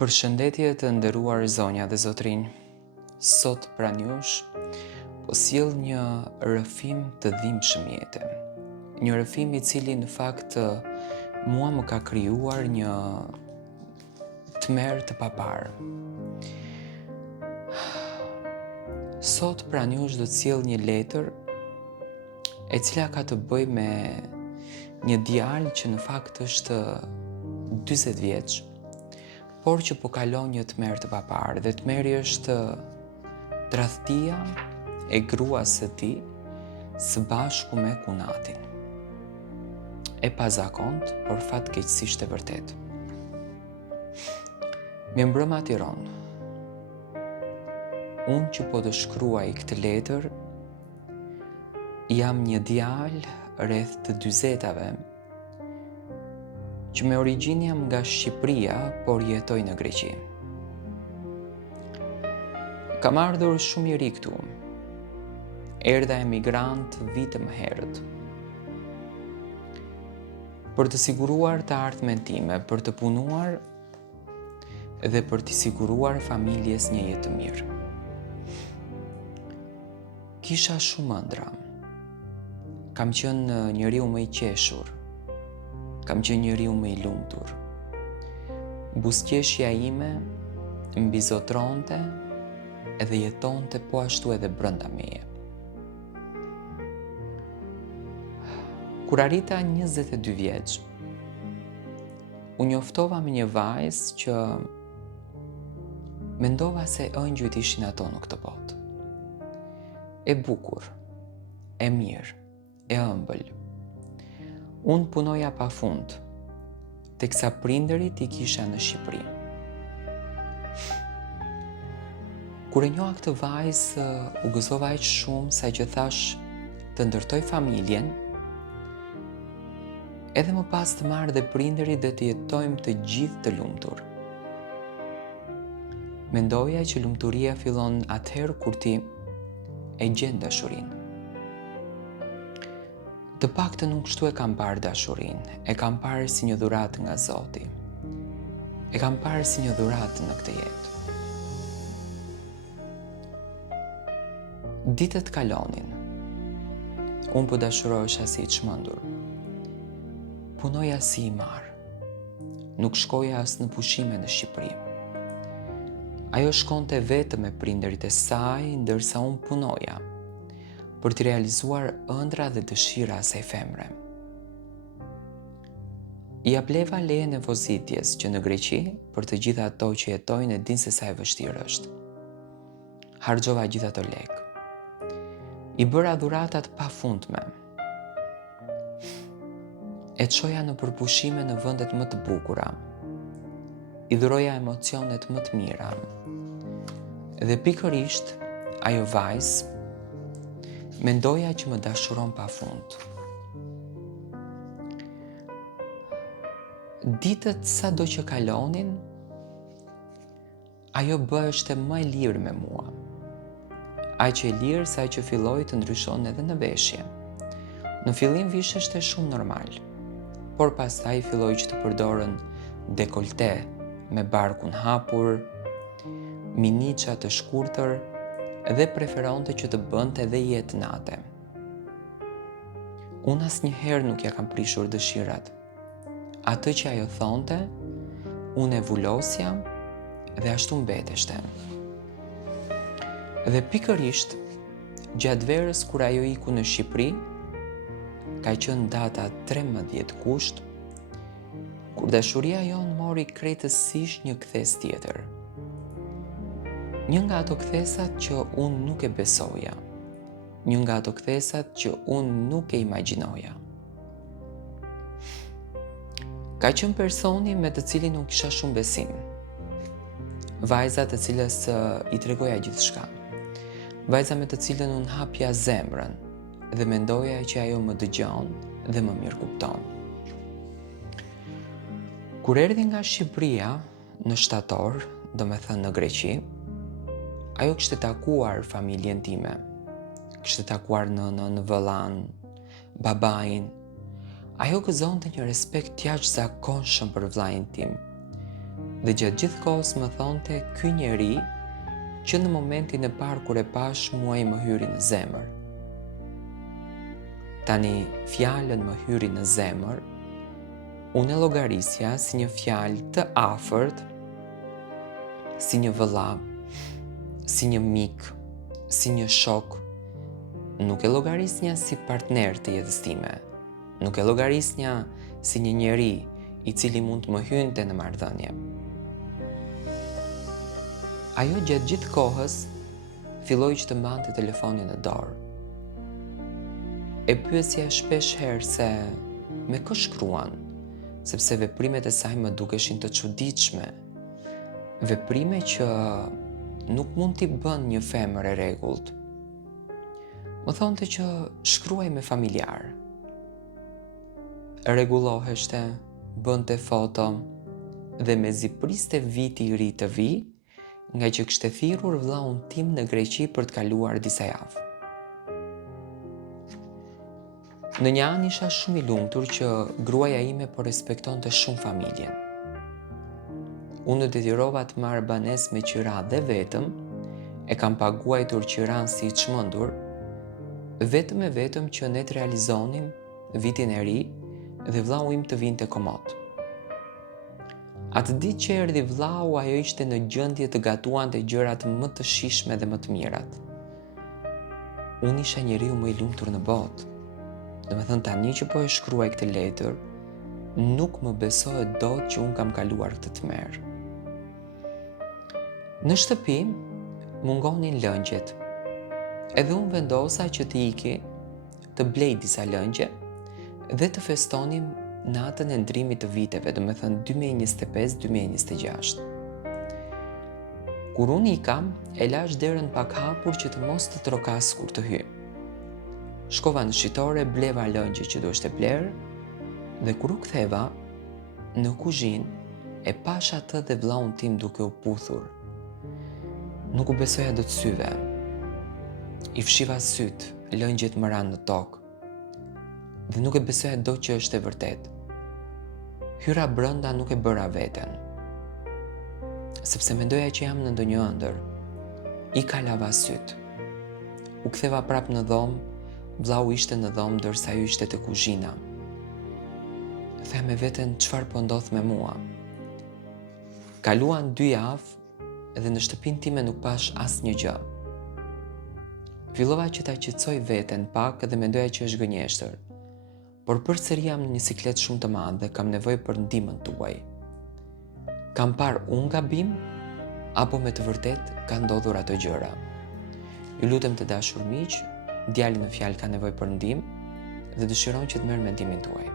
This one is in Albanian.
Përshëndetje të nderuar zonja dhe zotrinj. Sot pranë jush po sjell një rrëfim të dhimbshëm jete. Një rrëfim i cili në fakt mua më ka krijuar një tmerr të paparë. Sot pranë jush do të sjell një letër e cila ka të bëjë me një djalë që në fakt është 40 vjeç, por që po kalon një tmerr të paparë, dhe tmerri është tradhtia e gruas së tij së bashku me kunatin. E pazakont, por fatkeqësisht e vërtet. Mi mbrëma Tiranë. Unë që po të shkruaj këtë letër, jam një djalë rreth të 40-tave, që me origjinë jam nga Shqipëria, por jetoj në Greqi. Kam ardhur shumë i ri këtu. Erdha emigrant vite më herët. Për të siguruar të ardhmen time, për të punuar dhe për të siguruar familjes një jetë të mirë. Kisha shumë ëndra. Kam qenë njeriu më i qeshur. Kam qenë njeriu më i lumtur. Buzëqeshja ime mbizotronte edhe jetonte po ashtu edhe brenda meje. Kur arrita 22 vjeç, u njoftova me një vajzë që mendova se ëngjëjt ishin ato në këtë botë. E bukur, e mirë, e ëmbël. Unë punoja pa fund, teksa prindërit i kisha në Shqipëri. Kur e njoha këtë vajzë, u gëzova aq shumë sa që thash të ndërtoj familjen, edhe më pas të marrë dhe prindërit dhe të jetojmë të gjithë të lumtur. Mendoja që lumturia fillon atëherë kur ti e gjen dashurinë. Të paktën nuk kështu e kam parë dashurinë, e kam parë si një dhuratë nga Zoti. E kam parë si një dhuratë në këtë jetë. Ditët kalonin. Unë po dashurohesha si i çmendur. Punoja si i marr. Nuk shkoja as në pushime në Shqipëri. Ajo shkonte vetëm me prindërit e saj, ndërsa unë punoja për të realizuar ëndra dhe dëshira e asaj femre. I ableva lejen e vozitjes që në Greqi, për të gjitha ato që jetojnë e dinë se sa e vështirë është. Harxova gjithë ato lekë. I bëra dhuratat pafundme. E çoja në përpushime në vendet më të bukura. I dhuroja emocionet më të mira. Dhe pikërisht, ajo vajzë mendoja që më dashuron pafund. Ditët sado që kalonin, ajo bëheshte më e lirë me mua. Aq e lirë sa që filloi të ndryshon edhe në veshje. Në fillim visheshte shumë normal, por pastaj filloi që të përdoren dekolte me barkun hapur, miniça të shkurtër, dhe preferonte që të bënte edhe jetë nate. Unë asnjëherë nuk ja kam prishur dëshirat. Atë që ajo thonte, unë e vulosja dhe ashtu mbeteshte. Dhe pikërisht, gjatë verës kur ajo iku në Shqipëri, ka qenë data 13 gusht, kur dashuria jonë mori krejtësisht një kthes tjetër. Një nga ato kthesat që unë nuk e besoja. Një nga ato kthesat që unë nuk e imagjinoja. Ka qenë personi me të cilin nuk kisha shumë besim. Vajza të cilës i tregoja gjithçka. Vajza me të cilën unë hapja zemrën dhe mendoja që ajo më dëgjon dhe më mirë kupton. Kur erdhi nga Shqipëria në shtator, domethënë në Greqi, ajo kishte takuar familjen time, kishte takuar nënën, vëllain, babain. Ajo gëzonte një respekt jashtëzakonshëm për vllain tim. Dhe gjatë gjithë kohës më thonte ky njeri që në momentin e parë kur e pash mua i më hyri në zemër. Tani fjalën më hyri në zemër, unë e llogarisja si një fjalë të afërt, si një vëlla, si një mik, si një shok. Nuk e llogarisnja si partner të jetës time. Nuk e llogarisnja si një njeri i cili mund të më hynte në marrëdhënie. Ajo gjatë gjithë kohës filloi që të mbante telefonin në dorë. E pyesja shpesh herë se me kë shkruan, sepse veprimet e saj më dukeshin të çuditshme. Veprime që nuk mund t'i bën një femër e rregullt. Më thonte që shkruaj me familjar. Rregulloheshte, bënte foto dhe mezi priste viti i ri të vi, nga që kishte thirrur vllaun tim në Greqi për të kaluar disa javë. Në një anë isha shumë i lumtur që gruaja ime po respektonte shumë familjen. Unë detyrova të marr banesë me qira dhe vetëm, e kam paguajtur qiran si i çmendur, vetëm që ne të realizonim vitin e ri dhe vllau im të vinte komod. Atë ditë që erdhi vllau, ajo ishte në gjendje të gatuante gjërat më të shijshme dhe më të mirat. Unë isha njeriu më i lumtur në botë. Domethënë tani që po e shkruaj këtë letër, nuk më besohet dot që unë kam kaluar këtë tmerr. Në shtëpi mungonin lëngjet. Edhe unë vendosa që të iki, të blej disa lëngje dhe të festonim natën e ndrimit të viteve, domethënë 2025-2026. Kur unë ikam, e lash derën pak hapur që të mos të trokas kur të hy. Shkova në shitore, bleva lëngje që duhet të bler, dhe kur u ktheva në kuzhinë e pash atë dhe vllaun tim duke u puthur. Nuk u besoja dot syve. I fshiva syt, lëngjet më ranë në tokë. Dhe nuk e besoja dot që është e vërtet. Hyra brenda, nuk e bëra veten, sepse mendoja që jam në ndonjë ëndër. I kalava syt. U ktheva prap në dhomë, vllau ishte në dhomë ndërsa ajo ishte te kuzhina. Them me veten çfarë po ndodh me mua. Kaluan 2 javë dhe në shtëpinë time nuk pash asnjë gjë. Fillova që ta qetësoj veten pak dhe mendoja që është gënjeshtër. Por përsëri jam në një siklet shumë të madh dhe kam nevojë për ndihmën tuaj. Kam parë unë gabim apo me të vërtet ka ndodhur ato gjëra? Ju lutem të dashur miq, djali në fjalë ka nevojë për ndihmë dhe dëshiron që të merr mendimin tuaj.